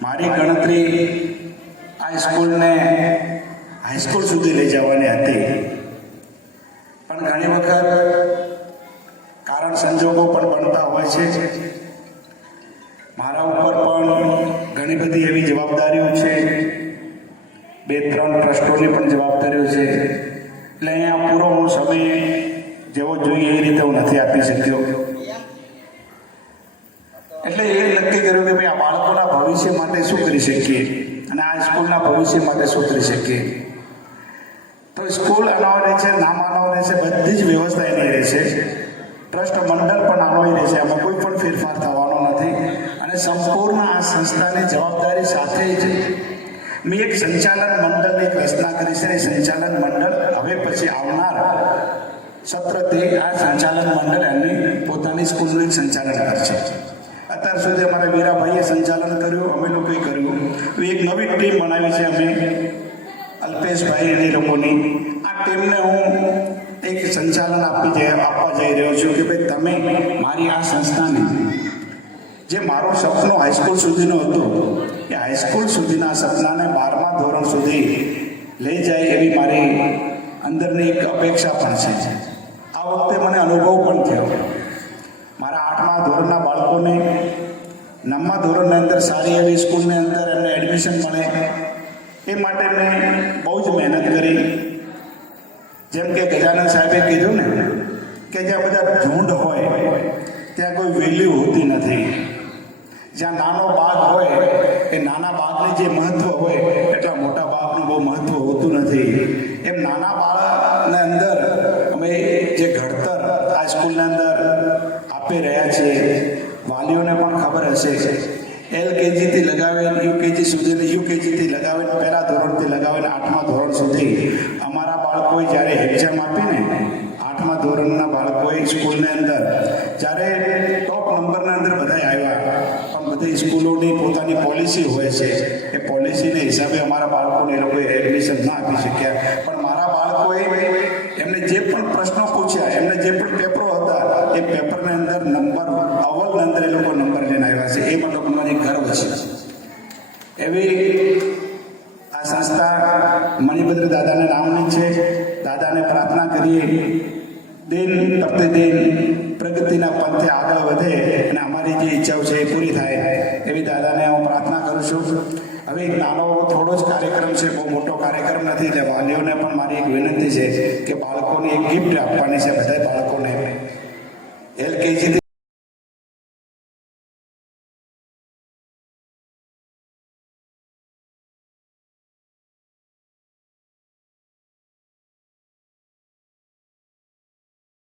મારી ગણતરી હાઈસ્કૂલ સુધી લઈ જવાની હતી, પણ ઘણી વખત કારણ સંજોગો પણ બનતા હોય છે. મારા ઉપર પણ ઘણી બધી એવી જવાબદારીઓ છે, 2-3 ટ્રસ્ટોની પણ જવાબદારીઓ છે. એટલે અહીંયા પૂરો હું સમય જેવો જોઈએ એ રીતે હું નથી આપી શક્યો. એટલે એ નક્કી કર્યું કે ભાઈ આ બાળકોના ભવિષ્ય માટે શું કરી શકીએ અને આ સ્કૂલના ભવિષ્ય માટે શું કરી શકીએ. તો સ્કૂલ આનો રહેશે, નામ આનો રહેશે, બધી જ વ્યવસ્થા એની રહેશે, ટ્રસ્ટ મંડળ પણ આનો રહેશે, આમાં કોઈ પણ ફેરફાર થવાનો નથી. અને સંપૂર્ણ આ સંસ્થાની જવાબદારી સાથે જ મેં એક સંચાલન મંડળની એક રચના કરી છે. એ સંચાલન મંડળ હવે પછી આવનાર સત્રથી આ સંચાલન મંડળ એમની પોતાની સ્કૂલનું એક સંચાલન કરશે. અત્યાર સુધી અમારા વીરાભાઈએ સંચાલન કર્યું, અમે લોકોએ કર્યું. એક નવી ટીમ બનાવી છે અમે, અલ્પેશભાઈ અને લોકોની. આ ટીમને હું એક સંચાલન આપવા જઈ રહ્યો છું કે ભાઈ તમે મારી આ સંસ્થાને, જે મારું સપનું હાઈસ્કૂલ સુધીનું હતું, એ હાઈસ્કૂલ સુધીના સપનાને 12મા ધોરણ સુધી લઈ જાય એવી મારી અંદરની એક અપેક્ષા પણ છે. આ વખતે મને અનુભવ પણ થયો. મારા 8મા ધોરણના બાળકોને 9મા ધોરણની અંદર સારી એવી સ્કૂલની અંદર એમને એડમિશન મળે એ માટે મેં બહુ જ મહેનત કરી. જેમ કે ગજાનંદ સાહેબે કીધું ને કે જ્યાં બધા ઝુંડ હોય ત્યાં કોઈ વેલ્યુ હોતી નથી. જ્યાં નાનો બાગ હોય એ નાના બાગની જે મહત્વ હોય એટલા મોટા બાગનું બહુ મહત્વ હોતું નથી. એમ નાના બાળકને અંદર અમે જે ઘડતર આ સ્કૂલની અંદર આપી રહ્યા છીએ, વાલીઓને પણ ખબર હશે, LKGથી લગાવીને યુકેજીથી લગાવીને પહેલા ધોરણથી લગાવીને 8મા ધોરણ સુધી અમારા બાળકોએ જ્યારે એક્ઝામ આપીને 8મા ધોરણના બાળકોએ સ્કૂલની અંદર જ્યારે ટોપ નંબરના અંદર બધા આવ્યા, પણ બધી સ્કૂલોની પોતાની પોલિસી હોય છે, એ પોલિસીને હિસાબે અમારા બાળકોને એ લોકોએ એડમિશન ના આપી શક્યા. પણ મારા બાળકોએ એમને જે પણ પ્રશ્નો પૂછ્યા, એમને જે પણ પેપરો હતા, એ પેપરની અંદર નંબર અવ્વલની અંદર એ લોકો નંબર લઈને આવ્યા છે. એ પણ લોકોનો એક ગર્વ છે. એવી આ સંસ્થા મણિભદ્ર દાદાના નામની છે. દાદાને પ્રાર્થના કરીએ દિન પ્રતિદિન પ્રગતિના પંથે આગળ વધે અને અમારી જે ઈચ્છાઓ છે એ પૂરી થાય એવી દાદાને હું પ્રાર્થના કરું છું. હવે એક નાનો થોડો જ કાર્યક્રમ છે, બહુ મોટો કાર્યક્રમ નથી. એટલે વાલીઓને પણ મારી એક વિનંતી છે કે બાળકોને એક ગિફ્ટ આપવાની છે, બધા બાળકોને LKGથી